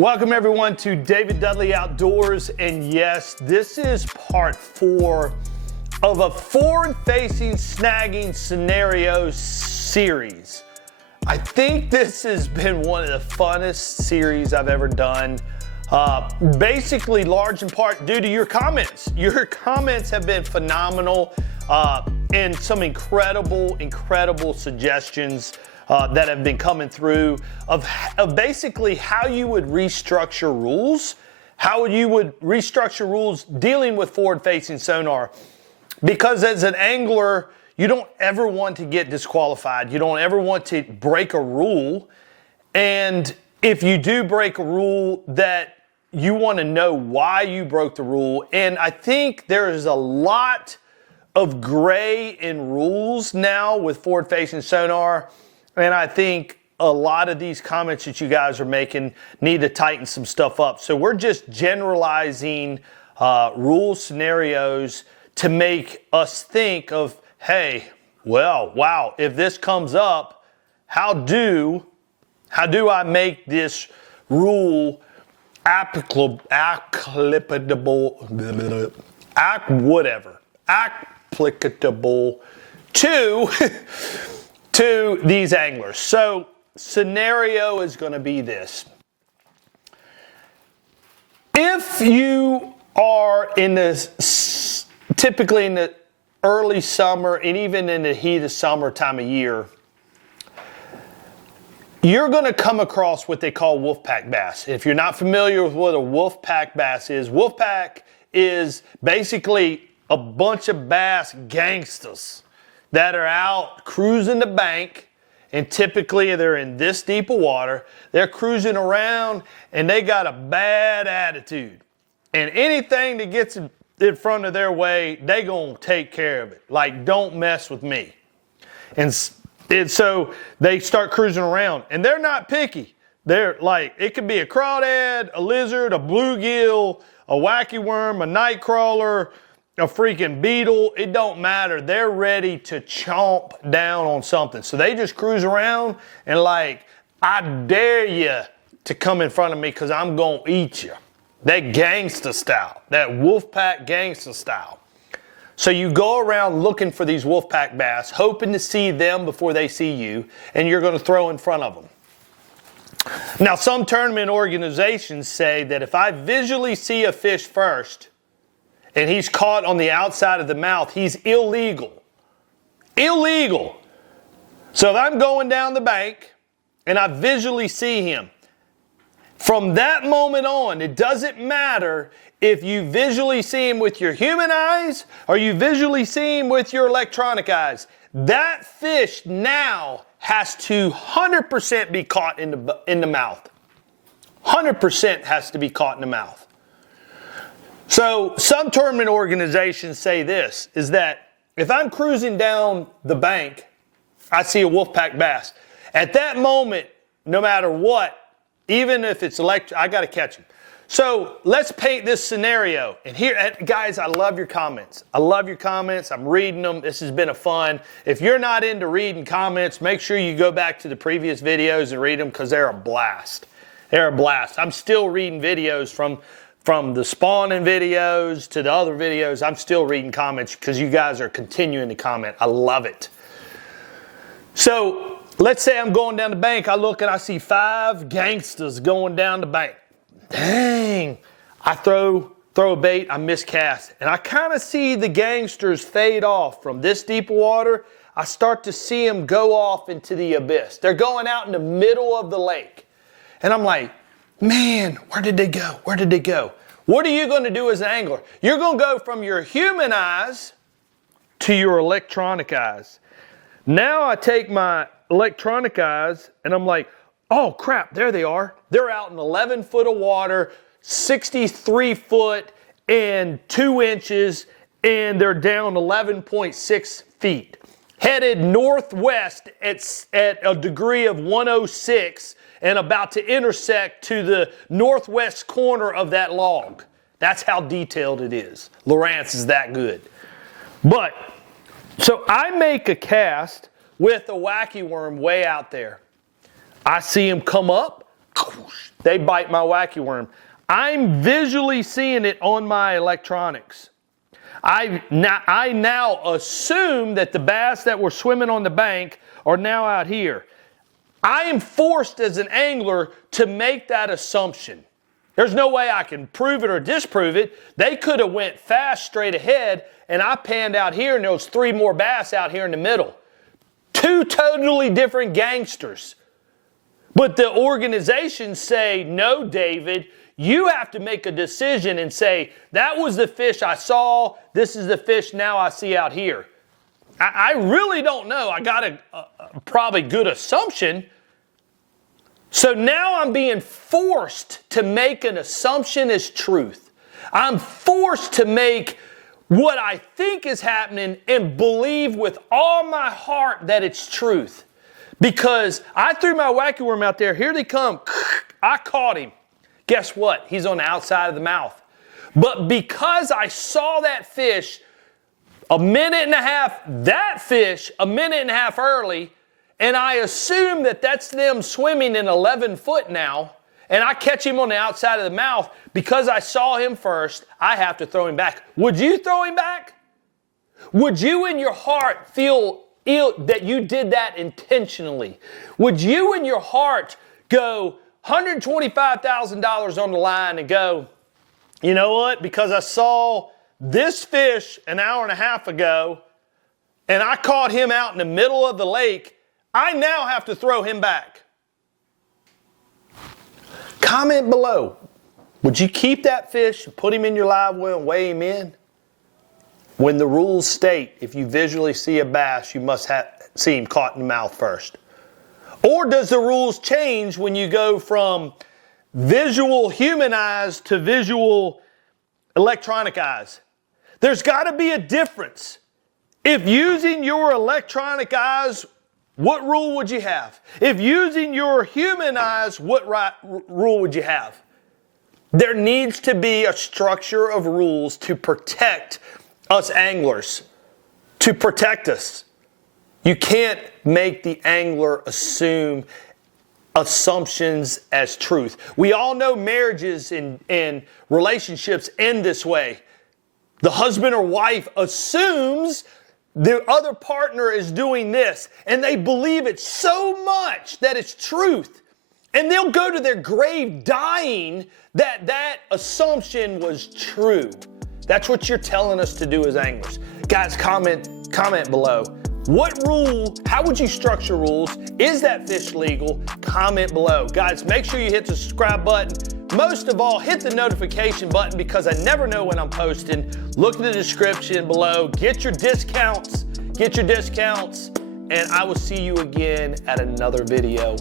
Welcome everyone to David Dudley Outdoors, and yes, this is part 4 of a forward-facing snagging scenarios series. I think this has been one of the funnest series I've ever done. Basically, large in part due to your comments. Your comments have been phenomenal and some incredible suggestions that have been coming through of basically how you would restructure rules, how you would restructure rules dealing with forward-facing sonar. Because as an angler, you don't ever want to get disqualified. You don't ever want to break a rule. And if you do break a rule, that you want to know why you broke the rule. And I think there is a lot of gray in rules now with forward-facing sonar. And I think a lot of these comments that you guys are making need to tighten some stuff up. So we're just generalizing rule scenarios to make us think of, hey, well, wow, if this comes up, how do I make this rule applicable to these anglers. So scenario is going to be this. If you are in this, typically in the early summer and even in the heat of summer time of year, you're going to come across what they call Wolfpack Bass. If you're not familiar with what a Wolfpack Bass is basically a bunch of bass gangsters that are out cruising the bank, and typically they're in this deep of water. They're cruising around and they got a bad attitude. And anything that gets in front of their way, they gonna take care of it. Like, don't mess with me. And so they start cruising around, and they're not picky. They're like, it could be a crawdad, a lizard, a bluegill, a wacky worm, a night crawler, a freaking beetle. It don't matter. They're ready to chomp down on something. So they just cruise around and like, I dare you to come in front of me because I'm gonna eat you. That gangster style, that Wolfpack gangster style. So you go around looking for these Wolfpack bass, hoping to see them before they see you, and you're gonna throw in front of them. Now, some tournament organizations say that if I visually see a fish first, and he's caught on the outside of the mouth, he's illegal. Illegal. So if I'm going down the bank and I visually see him, from that moment on, it doesn't matter if you visually see him with your human eyes or you visually see him with your electronic eyes. That fish now has to 100% be caught in the mouth. 100% has to be caught in the mouth. So some tournament organizations say this, is that if I'm cruising down the bank, I see a Wolfpack bass. At that moment, no matter what, even if it's I got to catch him. So let's paint this scenario. And here, guys, I love your comments. I love your comments. I'm reading them. This has been a fun. If you're not into reading comments, make sure you go back to the previous videos and read them because they're a blast. They're a blast. I'm still reading videos from the spawning videos to the other videos. I'm still reading comments because you guys are continuing to comment. I love it. So let's say I'm going down the bank. I look and I see 5 gangsters going down the bank. Dang. I throw a bait, I miscast. And I kind of see the gangsters fade off from this deep water. I start to see them go off into the abyss. They're going out in the middle of the lake. And I'm like, man, where did they go? Where did they go? What are you going to do as an angler? You're going to go from your human eyes to your electronic eyes. Now I take my electronic eyes and I'm like, oh crap, there they are. They're out in 11 foot of water, 63 foot and 2 inches, and they're down 11.6 feet. Headed northwest at a degree of 106 and about to intersect to the northwest corner of that log. That's how detailed it is. Lowrance is that good. But, so I make a cast with a wacky worm way out there. I see him come up, they bite my wacky worm. I'm visually seeing it on my electronics. I now assume that the bass that were swimming on the bank are now out here. I am forced as an angler to make that assumption. There's no way I can prove it or disprove it. They could have went fast straight ahead and I panned out here and there was 3 more bass out here in the middle. 2 totally different gangsters. But the organizations say, no, David, you have to make a decision and say, that was the fish I saw, this is the fish now I see out here. I really don't know. I got a probably good assumption. So now I'm being forced to make an assumption as truth. I'm forced to make what I think is happening and believe with all my heart that it's truth. Because I threw my wacky worm out there, here they come, I caught him. Guess what? He's on the outside of the mouth. But because I saw that fish a minute and a half, that fish a minute and a half early, and I assume that that's them swimming in 11 foot now, and I catch him on the outside of the mouth, because I saw him first, I have to throw him back. Would you throw him back? Would you in your heart feel ill that you did that intentionally? Would you in your heart go $125,000 on the line and go, you know what, because I saw this fish an hour and a half ago and I caught him out in the middle of the lake, I now have to throw him back? Comment below. Would you keep that fish, put him in your live well and weigh him in? When the rules state if you visually see a bass, you must see him caught in the mouth first. Or does the rules change when you go from visual human eyes to visual electronic eyes? There's got to be a difference. If using your electronic eyes, what rule would you have? If using your human eyes, what rule would you have? There needs to be a structure of rules to protect us anglers, to protect us. You can't make the angler assume assumptions as truth. We all know marriages and relationships end this way. The husband or wife assumes the other partner is doing this, and they believe it so much that it's truth. And they'll go to their grave dying that that assumption was true. That's what you're telling us to do as anglers. Guys, comment below. What rule, how would you structure rules? Is that fish legal? Comment below. Guys, make sure you hit the subscribe button. Most of all, hit the notification button because I never know when I'm posting. Look in the description below. Get your discounts, and I will see you again at another video.